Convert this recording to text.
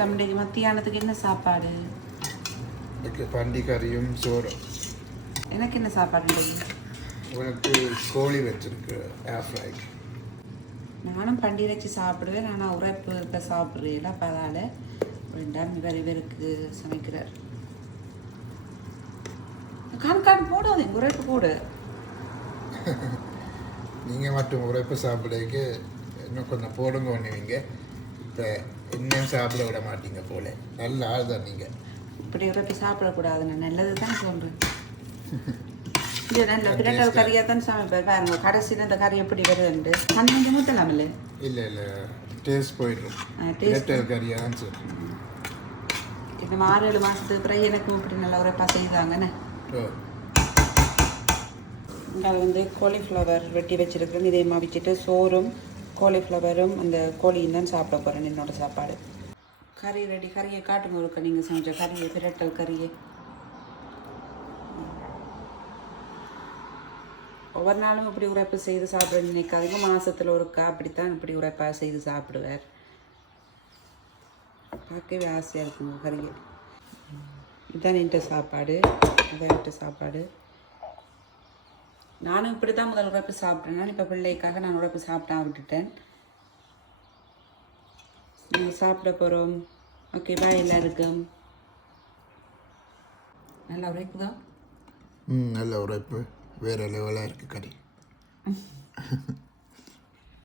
நம்மளுடைய மத்தியானத்துக்கு என்ன சாப்பாடு? பண்டி கறியும் சோறும். எனக்கு என்ன சாப்பாடு? உனக்கு கோழி வச்சிருக்கு ஏர் ஃப்ரை. நானும் பண்டி வச்சு சாப்பிடுவேன். ஆனால் உரைப்பு இப்போ சாப்பிட்றேன். அப்போ அதால் வேண்டாம் இவருக்கு சமைக்கிறார். கான் போடாது உரைப்பு போடு. நீங்கள் மட்டும் உரைப்பு சாப்பிடுறதுக்கு இன்னும் கொஞ்சம் போடுங்க ஒன்றுவீங்க. இப்போ இன்னும் சாப்பிட விட மாட்டீங்க போல. நல்ல ஆள் தான் நீங்கள். இப்படி உரைப்பு சாப்பிடக்கூடாது. நான் நல்லது தான் சொல்கிறேன். இல்லை நல்ல பிரட்டல் கறியாக தான் சமைப்பேன். பாருங்க கடைசியில் இந்த கறி எப்படி வருதுண்டு கொஞ்சம் ஊற்றலாம் இல்லை. இல்லை டேஸ்ட் போயிடும். பிரட்டல் கறியாக தான் சொல்கிறேன். இந்த 6-7 மாதத்துக்கு பிறகு எனக்கும் இப்படி நல்லா உரைப்பாக செய்தாங்கண்ணே. இங்கே காலிஃப்ளவர் வெட்டி வச்சுருக்கேன். இதே வச்சுட்டு சோறும் காலிஃப்ளவரும் அந்த கோழியும் தான் சாப்பிட போகிறேன். என்னோட சாப்பாடு கறி ரெடி. கறியை காட்டுங்க ஒருக்க நீங்கள் சமைச்ச கறியை, பிரட்டல் கறியை. ஒவ்வொரு நாளும் இப்படி உரைப்பு செய்து சாப்பிட நினைக்காதுங்க. மாதத்தில் ஒருக்கா அப்படித்தான் இப்படி உரைப்பாக செய்து சாப்பிடுவார். பார்க்கவே ஆசையாக இருக்குங்க கறியை. இதுதான் என்கிட்ட சாப்பாடு. இதுதான் என்கிட்ட சாப்பாடு. நானும் இப்படி தான் முதல் உரைப்பு சாப்பிட்றேன். இப்போ பிள்ளைக்காக நான் உரைப்பு சாப்பிட்டா விட்டுட்டேன். நாங்கள் சாப்பிட போகிறோம். ஓகே பாய் எல்லாருக்கும். நல்லா உரைக்குதா? நல்ல உரைப்பு. வேறு லெவலாக இருக்குது கறி.